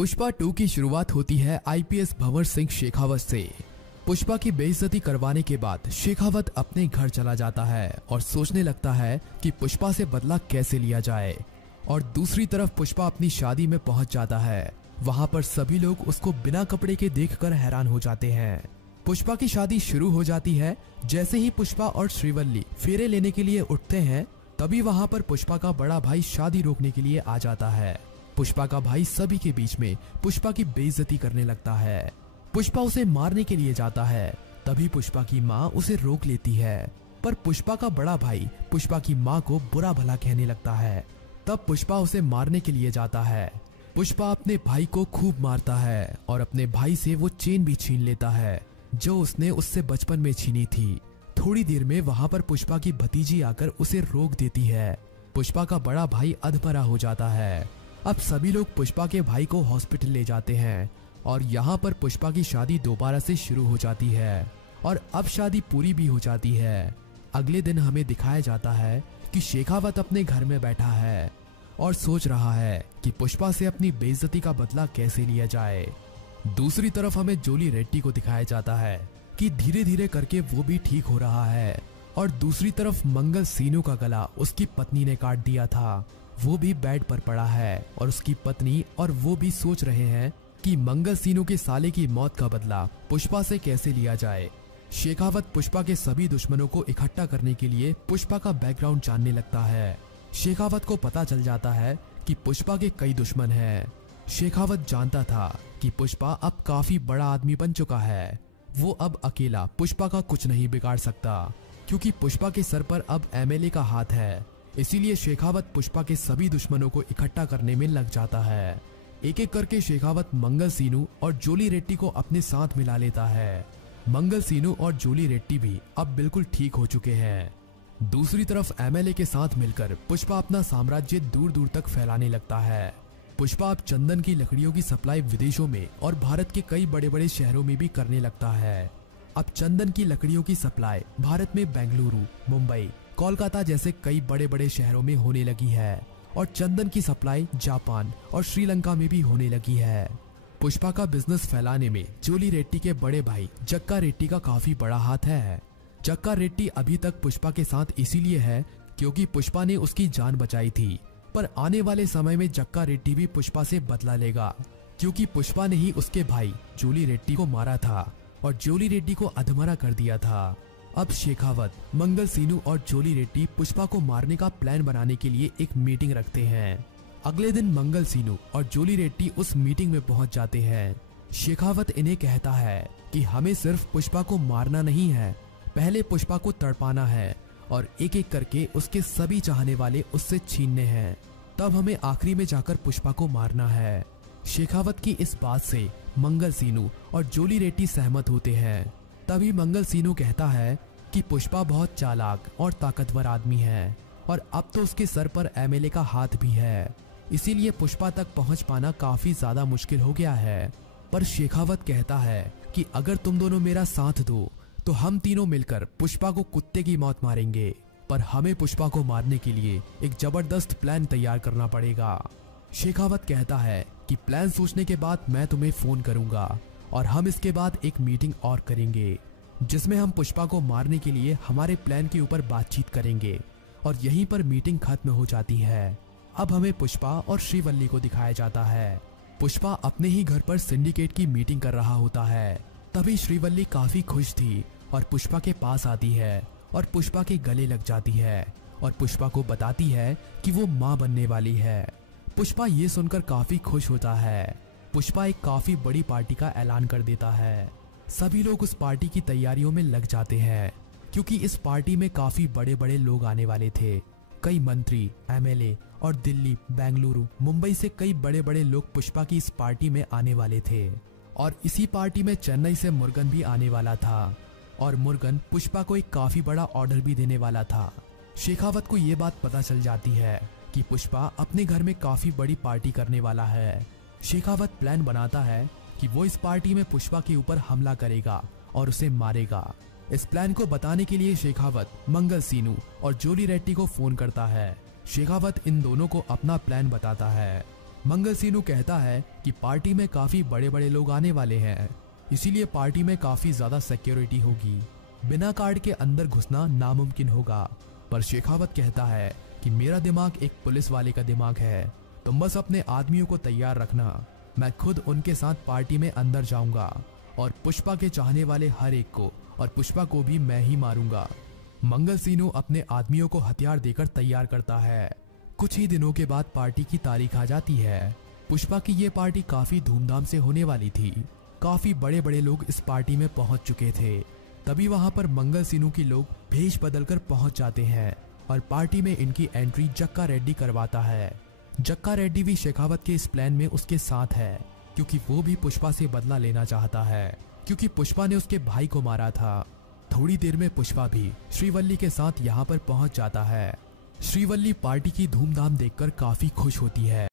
पुष्पा 2 की शुरुआत होती है आईपीएस भंवर सिंह शेखावत से। पुष्पा की बेइज्जती करवाने के बाद शेखावत अपने घर चला जाता है और सोचने लगता है कि पुष्पा से बदला कैसे लिया जाए। और दूसरी तरफ पुष्पा अपनी शादी में पहुंच जाता है। वहां पर सभी लोग उसको बिना कपड़े के देखकर हैरान हो जाते हैं। पुष्पा की शादी शुरू हो जाती है। जैसे ही पुष्पा और श्रीवल्ली फेरे लेने के लिए उठते हैं, तभी वहां पर पुष्पा का बड़ा भाई शादी रोकने के लिए आ जाता है। पुष्पा का भाई सभी के बीच में पुष्पा की बेइज्जती करने लगता है। पुष्पा उसे मारने के लिए जाता है, तभी पुष्पा की माँ उसे रोक लेती है। पर पुष्पा का बड़ा भाई पुष्पा की माँ को बुरा भला कहने लगता है। तब पुष्पा उसे मारने के लिए जाता है। पुष्पा अपने भाई को खूब मारता है और अपने भाई से वो चेन भी छीन लेता है जो उसने उससे बचपन में छीनी थी। थोड़ी देर में वहां पर पुष्पा की भतीजी आकर उसे रोक देती है। पुष्पा का बड़ा भाई अधमरा हो जाता है। अब सभी लोग पुष्पा के भाई को हॉस्पिटल ले जाते हैं और यहाँ पर पुष्पा की शादी दोबारा से शुरू हो जाती है और अब शादी पूरी भी हो जाती है। अगले दिन हमें दिखाया जाता है कि शेखावत अपने घर में बैठा है और सोच रहा है कि पुष्पा से अपनी बेइज्जती का बदला कैसे लिया जाए। दूसरी तरफ हमें जोली रेड्डी को दिखाया जाता है कि धीरे धीरे करके वो भी ठीक हो रहा है। और दूसरी तरफ मंगल सीनू का गला उसकी पत्नी ने काट दिया था। वो भी बेड पर पड़ा है और उसकी पत्नी और वो भी सोच रहे हैं कि मंगल सीनू के साले की मौत का बदला पुष्पा से कैसे लिया जाए। शेखावत पुष्पा के सभी दुश्मनों को इकट्ठा करने के लिए पुष्पा का बैकग्राउंड जानने लगता है। शेखावत को पता चल जाता है कि पुष्पा के कई दुश्मन हैं। शेखावत जानता था कि पुष्पा अब काफी बड़ा आदमी बन चुका है। वो अब अकेला पुष्पा का कुछ नहीं बिगाड़ सकता, क्योंकि पुष्पा के सर पर अब एमएलए का हाथ है। इसीलिए शेखावत पुष्पा के सभी दुश्मनों को इकट्ठा करने में लग जाता है। एक एक करके शेखावत मंगल सीनू और जोली रेड्डी को अपने साथ मिला लेता है। मंगल सीनू और जोली रेड्डी भी अब बिल्कुल ठीक हो चुके हैं। दूसरी तरफ एमएलए के साथ मिलकर पुष्पा अपना साम्राज्य दूर दूर तक फैलाने लगता है। पुष्पा अब चंदन की लकड़ियों की सप्लाई विदेशों में और भारत के कई बड़े बड़े शहरों में भी करने लगता है। अब चंदन की लकड़ियों की सप्लाई भारत में बेंगलुरु, मुंबई, कोलकाता जैसे कई बड़े बड़े शहरों में होने लगी है और चंदन की सप्लाई जापान और श्रीलंका में भी होने लगी है। पुष्पा का बिजनेस फैलाने में जोली रेड्डी के बड़े भाई जक्का रेड्डी का काफी बड़ा हाथ है। जक्का रेड्डी अभी तक पुष्पा के साथ इसीलिए है क्योंकि पुष्पा ने उसकी जान बचाई थी। पर आने वाले समय में जक्का रेड्डी भी पुष्पा से बदला लेगा, क्योंकि पुष्पा ने ही उसके भाई जोली रेड्डी को मारा था और जोली रेड्डी को अधमरा कर दिया था। अब शेखावत, मंगल सीनू और जोली रेड्डी पुष्पा को मारने का प्लान बनाने के लिए एक मीटिंग रखते हैं। अगले दिन मंगल सीनू और जोली रेड्डी उस मीटिंग में पहुंच जाते हैं। शेखावत इन्हें कहता है कि हमें सिर्फ पुष्पा को मारना नहीं है, पहले पुष्पा को तड़पाना है और एक एक करके उसके सभी चाहने वाले उससे छीनने हैं। तब हमें आखिरी में जाकर पुष्पा को मारना है। शेखावत की इस बात से मंगल सीनू और जोली रेड्डी सहमत होते हैं। तभी मंगल सीनू कहता है कि पुष्पा बहुत चालाक और ताकतवर आदमी है और अब तो उसके सर पर एमएलए का हाथ भी है, इसीलिए पुष्पा तक पहुंच पाना काफी ज्यादा मुश्किल हो गया है। पर शेखावत कहता है कि अगर तुम दोनों मेरा साथ दो तो हम तीनों मिलकर पुष्पा को कुत्ते की मौत मारेंगे। पर हमें पुष्पा को मारने के लिए एक जबरदस्त प्लान तैयार करना पड़ेगा। शेखावत कहता है कि प्लान सोचने के बाद मैं तुम्हें फोन करूंगा और हम इसके बाद एक मीटिंग और करेंगे जिसमें हम पुष्पा को मारने के लिए हमारे प्लान के ऊपर बातचीत करेंगे। और यहीं पर मीटिंग खत्म हो जाती है। अब हमें पुष्पा और श्रीवल्ली को दिखाया जाता है। पुष्पा अपने ही घर पर सिंडिकेट की मीटिंग कर रहा होता है। तभी श्रीवल्ली काफी खुश थी और पुष्पा के पास आती है और पुष्पा के गले लग जाती है और पुष्पा को बताती है कि वो माँ बनने वाली है। पुष्पा ये सुनकर काफी खुश होता है। पुष्पा एक काफी बड़ी पार्टी का ऐलान कर देता है। सभी लोग उस पार्टी की तैयारियों में लग जाते हैं, क्योंकि इस पार्टी में काफी बड़े बड़े लोग आने वाले थे। कई मंत्री, एमएलए और दिल्ली, बेंगलुरु, मुंबई से कई बड़े बड़े लोग पुष्पा की इस पार्टी में आने वाले थे। और इसी पार्टी में चेन्नई से मुर्गन भी आने वाला था और मुर्गन पुष्पा को एक काफी बड़ा ऑर्डर भी देने वाला था। शेखावत को ये बात पता चल जाती है कि पुष्पा अपने घर में काफी बड़ी पार्टी करने वाला है। शेखावत प्लान बनाता है कि वो इस पार्टी में पुष्पा के ऊपर हमला करेगा और उसे मारेगा। इस प्लान को बताने के लिए शेखावत मंगल सीनू और जोली रेड्डी को फोन करता है। शेखावत इन दोनों को अपना प्लान बताता है। मंगल सीनू कहता है कि पार्टी में काफी बड़े बड़े लोग आने वाले हैं, इसीलिए पार्टी में काफी ज्यादा सिक्योरिटी होगी, बिना कार्ड के अंदर घुसना नामुमकिन होगा। पर शेखावत कहता है कि मेरा दिमाग एक पुलिस वाले का दिमाग है, तुम बस अपने आदमियों को तैयार रखना, मैं खुद उनके साथ पार्टी में अंदर जाऊंगा और पुष्पा के चाहने वाले हर एक को और पुष्पा को भी मैं ही मारूंगा। मंगल सीनू अपने आदमियों को हथियार देकर तैयार करता है। कुछ ही दिनों के बाद पार्टी की तारीख आ जाती है। पुष्पा की ये पार्टी काफी धूमधाम से होने वाली थी, काफी बड़े बड़े लोग इस पार्टी में पहुंच चुके थे। तभी वहां पर मंगल सीनू की लोग भेष बदलकर पहुंच जाते हैं और पार्टी में इनकी एंट्री जक्का रेड्डी करवाता है। जक्का रेड्डी भी शेखावत के इस प्लान में उसके साथ है, क्योंकि वो भी पुष्पा से बदला लेना चाहता है, क्योंकि पुष्पा ने उसके भाई को मारा था। थोड़ी देर में पुष्पा भी श्रीवल्ली के साथ यहाँ पर पहुंच जाता है। श्रीवल्ली पार्टी की धूमधाम देखकर काफी खुश होती है